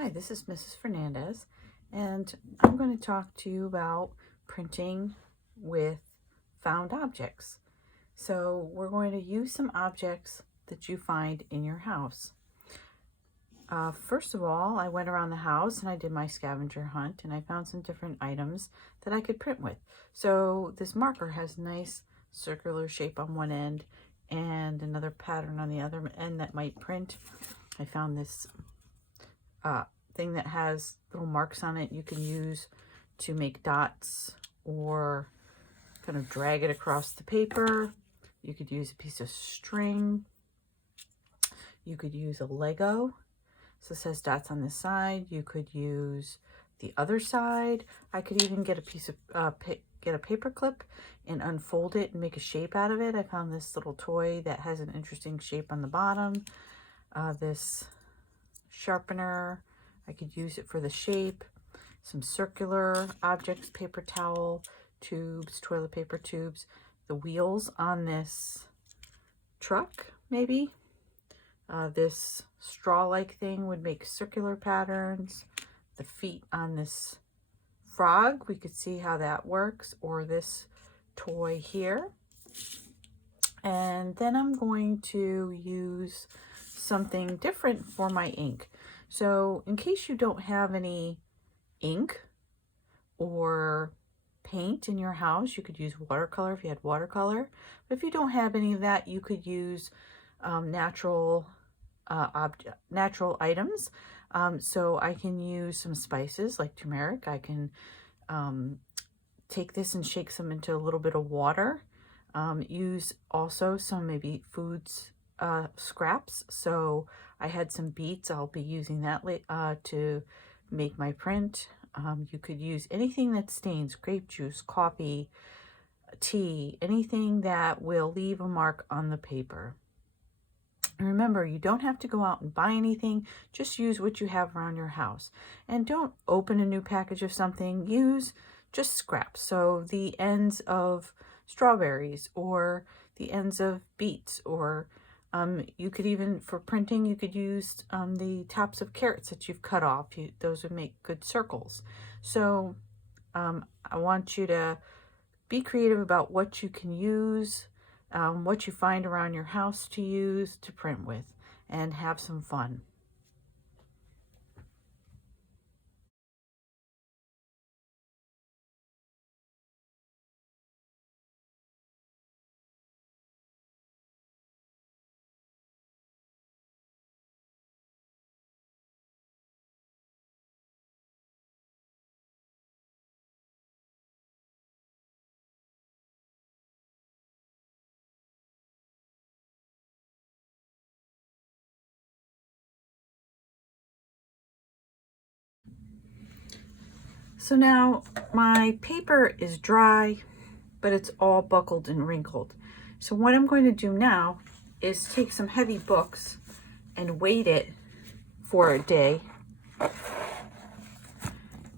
Hi, this is Mrs. Fernandez, and I'm going to talk to you about printing with found objects. So we're going to use some objects that you find in your house. First of all, I went around the house and I did my scavenger hunt, and I found some different items that I could print with. So this marker has nice circular shape on one end and another pattern on the other end that might print. I found this thing that has little marks on it you can use to make dots or kind of drag it across the paper. You could use a piece of string. You could use a Lego. So it says dots on this side. You could use the other side. I could even get a piece of get a paper clip and unfold it and make a shape out of it. I found this little toy that has an interesting shape on the bottom. This sharpener, I could use it for the shape. Some circular objects, paper towel, tubes, toilet paper tubes. The wheels on this truck, maybe. This straw-like thing would make circular patterns. The feet on this frog, we could see how that works, or this toy here. And then I'm going to use something different for my ink. So in case you don't have any ink or paint in your house, you could use watercolor if you had watercolor. But if you don't have any of that, you could use natural items. So I can use some spices like turmeric. I can take this and shake some into a little bit of water. Use also some maybe foods scraps. So I had some beets. I'll be using that to make my print. You could use anything that stains, grape juice, coffee, tea, anything that will leave a mark on the paper. And remember, you don't have to go out and buy anything. Just use what you have around your house. And don't open a new package of something. Use just scraps. So the ends of strawberries or the ends of beets, or you could even, for printing, you could use the tops of carrots that you've cut off. Those would make good circles. So I want you to be creative about what you can use, what you find around your house to use to print with, and have some fun. So now my paper is dry, but it's all buckled and wrinkled. So what I'm going to do now is take some heavy books and weight it for a day,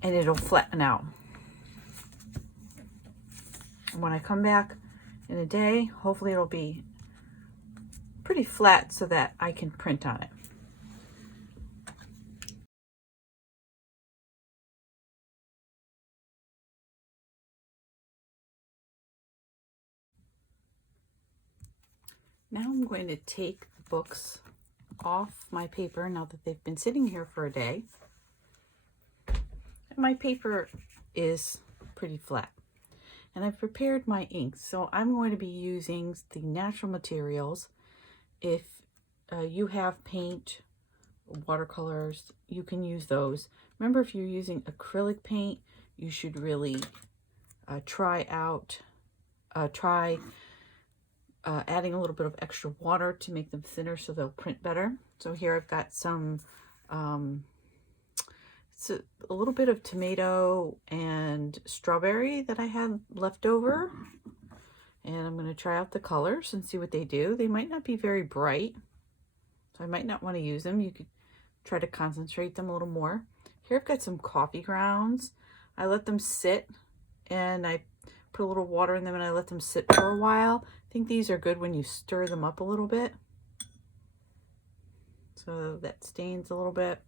and it'll flatten out. And when I come back in a day, hopefully it'll be pretty flat so that I can print on it. Now I'm going to take the books off my paper now that they've been sitting here for a day. And my paper is pretty flat. And I've prepared my inks. So I'm going to be using the natural materials. If you have paint, watercolors, you can use those. Remember, if you're using acrylic paint, you should really try adding a little bit of extra water to make them thinner so they'll print better. So here I've got some, it's a little bit of tomato and strawberry that I had left over. And I'm going to try out the colors and see what they do. They might not be very bright, so I might not want to use them. You could try to concentrate them a little more. Here I've got some coffee grounds. I let them sit, and I put a little water in them, and I let them sit for a while. I think these are good when you stir them up a little bit, so that stains a little bit.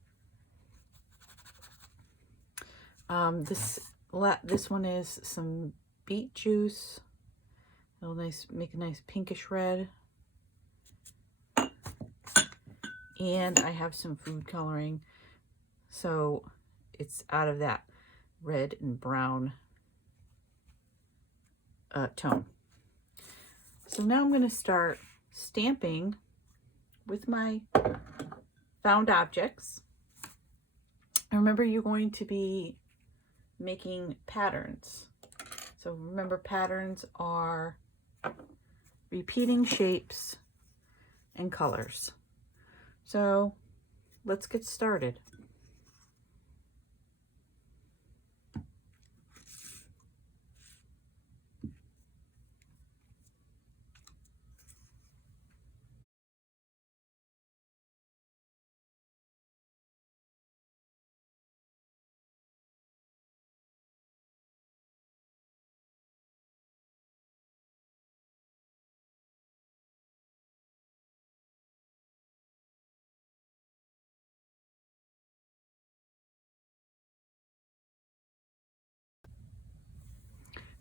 This one is some beet juice. It'll make a nice pinkish red. And I have some food coloring, so it's out of that red and brown tone. So now I'm going to start stamping with my found objects. And remember, you're going to be making patterns. So remember, patterns are repeating shapes and colors. So let's get started.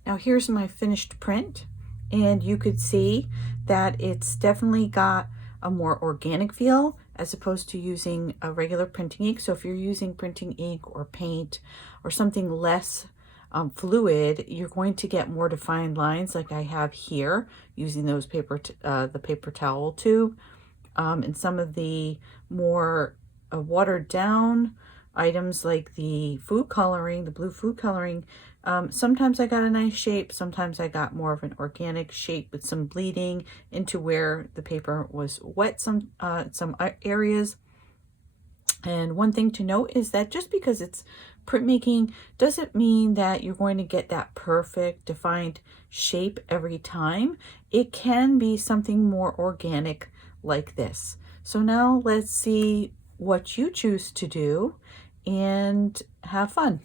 Now here's my finished print, and you could see that it's definitely got a more organic feel as opposed to using a regular printing ink. So if you're using printing ink or paint or something less fluid, you're going to get more defined lines like I have here using those the paper towel tube. And some of the more watered down items like the food coloring, the blue food coloring, sometimes I got a nice shape, sometimes I got more of an organic shape with some bleeding into where the paper was wet some areas. And one thing to note is that just because it's printmaking doesn't mean that you're going to get that perfect defined shape every time. It can be something more organic like this. So now let's see what you choose to do and have fun.